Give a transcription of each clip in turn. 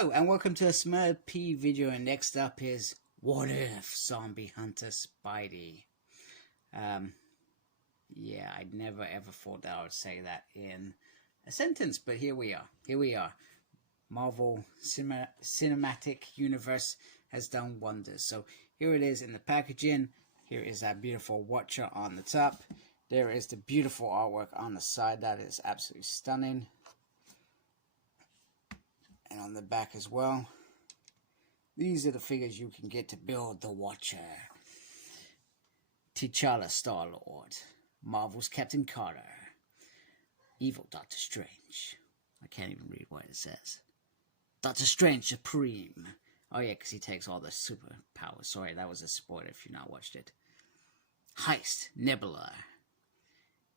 Hello and welcome to a Smurp video, and next up is What If Zombie Hunter Spidey. Yeah, I never ever thought that I would say that in a sentence, but here we are. Marvel Cinematic Universe has done wonders. So here it is in the packaging. Here is that beautiful watcher on the top. There is the beautiful artwork on the side. That is absolutely stunning. And on the back as well. These are the figures you can get to build the Watcher. T'Challa Star-Lord. Marvel's Captain Carter. Evil Doctor Strange. I can't even read what it says. Doctor Strange Supreme. Oh yeah, because he takes all the superpowers. Sorry, that was a spoiler if you've not watched it. Heist, Nebula,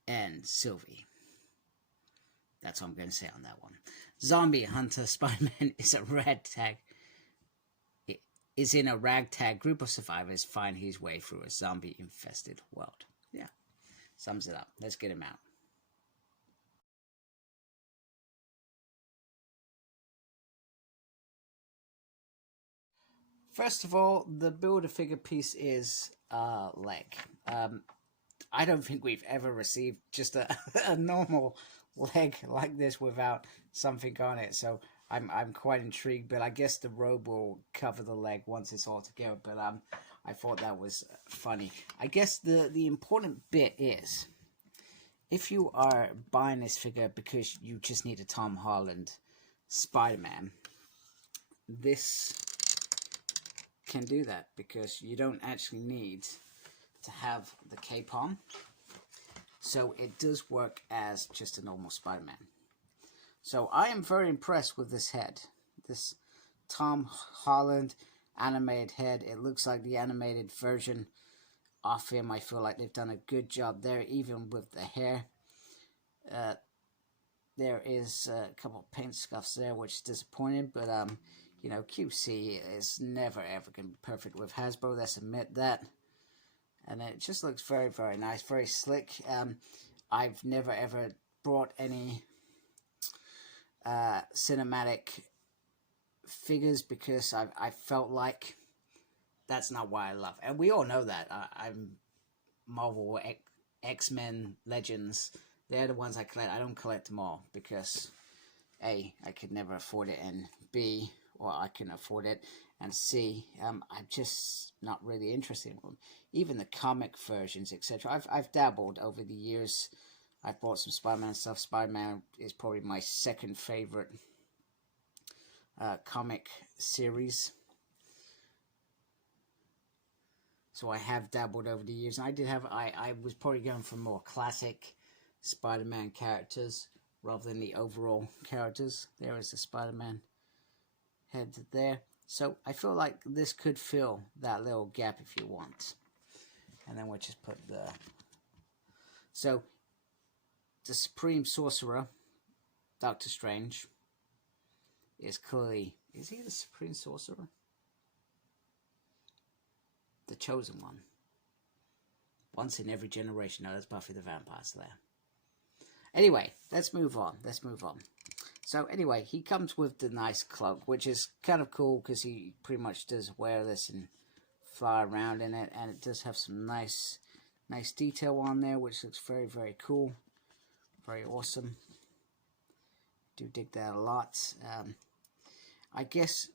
and Sylvie. That's all I'm going to say on that one. Zombie Hunter Spider-Man is in a ragtag group of survivors find his way through a zombie-infested world. Yeah, sums it up. Let's get him out. First of all, the Build-A-Figure piece is a leg. I don't think we've ever received just a normal leg like this without something on it, so I'm quite intrigued, but I guess the robe will cover the leg once it's all together. But I thought that was funny. I guess the important bit is, if you are buying this figure because you just need a Tom Holland Spider-Man, this can do that, because you don't actually need to have the cape on. So it does work as just a normal Spider-Man. So I am very impressed with this head. This Tom Holland animated head. It looks like the animated version of him. I feel like they've done a good job there, even with the hair. There is a couple of paint scuffs there, which is disappointing, but you know, QC is never ever going to be perfect with Hasbro. Let's admit that. And it just looks very, very nice, very slick. I've never ever brought any cinematic figures because I felt like that's not what I love. And we all know that. I'm Marvel, X-Men, Legends. They're the ones I collect. I don't collect them all because A, I could never afford it, and B, well, I can afford it, and C, I'm just not really interested in them. Even the comic versions, etc. I've dabbled over the years. I've bought some Spider-Man stuff. Spider-Man is probably my second favorite comic series. So I have dabbled over the years. And I did have, I was probably going for more classic Spider-Man characters rather than the overall characters. There is the Spider-Man head there. So I feel like this could fill that little gap if you want. And then we'll just put the... So, the Supreme Sorcerer, Doctor Strange, is clearly... Is he the Supreme Sorcerer? The Chosen One. Once in every generation. No, that's Buffy the Vampire Slayer. Anyway, let's move on. So anyway, he comes with the nice cloak, which is kind of cool because he pretty much does wear this and fly around in it, and it does have some nice detail on there, which looks very, very cool, very awesome. Do dig that a lot. I guess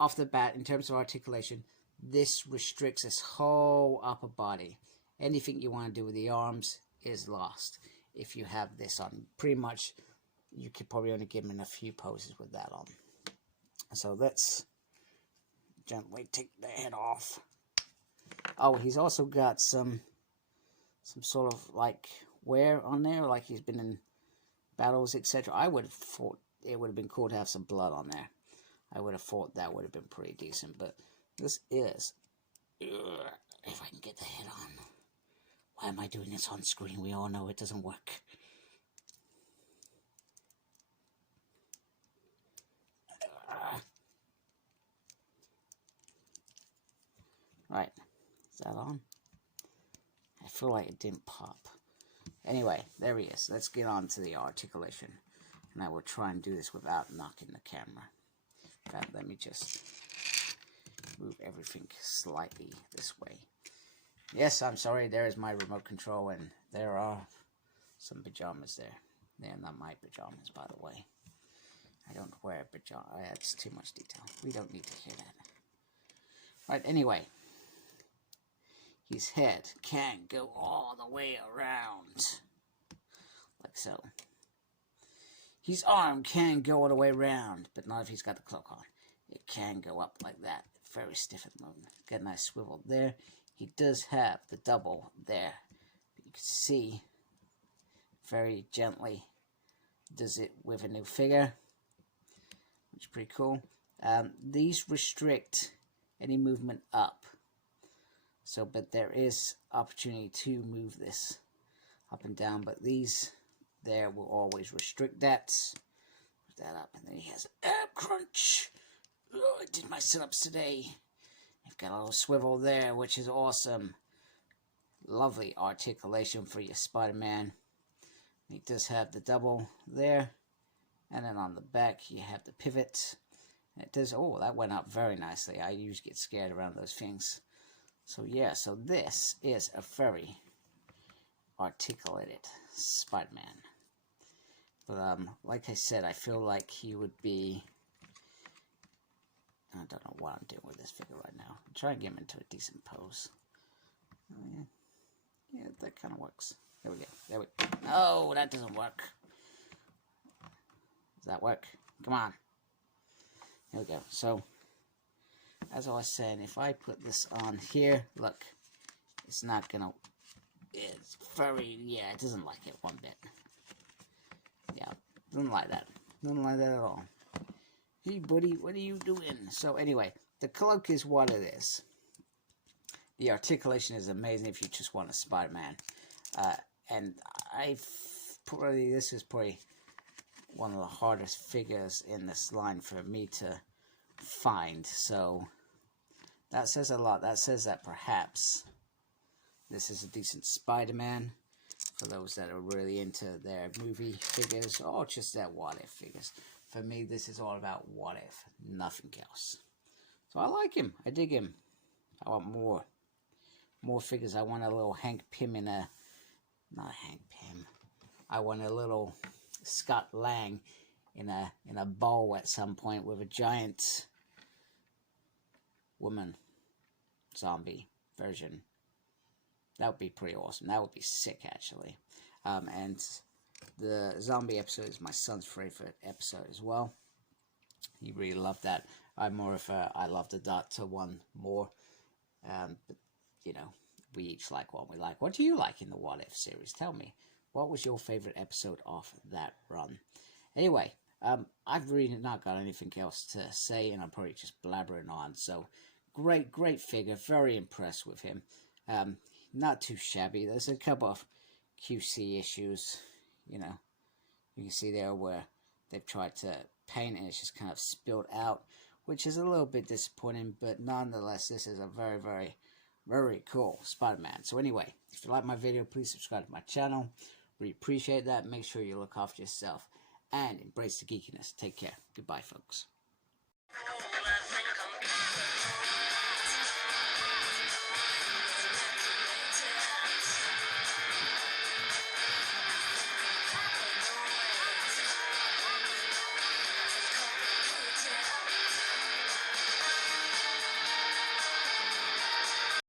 off the bat, in terms of articulation, this restricts his whole upper body. Anything you want to do with the arms is lost if you have this on. Pretty much, you could probably only give him a few poses with that on. So let's gently take the head off. Oh, he's also got some sort of like wear on there, like he's been in battles, etc. I would have thought it would have been cool to have some blood on there. I would have thought that would have been pretty decent, but this is... if I can get the head on. Why am I doing this on screen? We all know it doesn't work. Right, is that on? I feel like it didn't pop. Anyway, there he is. Let's get on to the articulation. And I will try and do this without knocking the camera. In fact, let me just move everything slightly this way. Yes, I'm sorry, there is my remote control, and there are some pajamas there. They're not my pajamas, by the way. I don't wear pajamas. That's too much detail. We don't need to hear that. Right, anyway. His head can go all the way around. Like so. His arm can go all the way around, but not if he's got the cloak on. It can go up like that. Very stiff at the moment. Got a nice swivel there. He does have the double there. But you can see, very gently, does it with a new figure, which is pretty cool. These restrict any movement up. So, but there is opportunity to move this up and down, but these there will always restrict that. Put that up, and then he has an ab crunch. Oh, I did my sit-ups today. I've got a little swivel there, which is awesome. Lovely articulation for your Spider-Man. He does have the double there, and then on the back you have the pivot. And it does. Oh, that went up very nicely. I usually get scared around those things. So yeah, so this is a very articulated Spider-Man. But like I said, I feel like he would be, I don't know what I'm doing with this figure right now. I'm trying to get him into a decent pose. Oh, yeah. Yeah, that kind of works. There we go. There we go. No, that doesn't work. Does that work? Come on. There we go. So, as I was saying, if I put this on here, look, it's not gonna, it's very, yeah, it doesn't like it one bit. Yeah, doesn't like that. Doesn't like that at all. Hey, buddy, what are you doing? So, anyway, the cloak is what it is. The articulation is amazing if you just want a Spider-Man. And this is probably one of the hardest figures in this line for me to find. So, that says a lot. That says that perhaps this is a decent Spider-Man for those that are really into their movie figures or just their what-if figures. For me, this is all about what-if, nothing else. So I like him. I dig him. I want more figures. I want a little Hank Pym in a, not Hank Pym. I want a little Scott Lang in a bowl at some point with a giant woman zombie version. That would be pretty awesome. That would be sick, actually. And the zombie episode is my son's favorite episode as well. He really loved that. I'm more of a, I love the Doctor one more. But, you know, we each like what we like. What do you like in the What If series? Tell me. What was your favorite episode of that run? Anyway, I've really not got anything else to say, and I'm probably just blabbering on. So, great figure. Very impressed with him. Not too shabby. There's a couple of QC issues, you know. You can see there where they've tried to paint and it's just kind of spilled out, which is a little bit disappointing, but nonetheless, this is a very cool Spider-Man. So anyway, if you like my video, please subscribe to my channel. Really appreciate that. Make sure you look after yourself and embrace the geekiness. Take care. Goodbye, folks.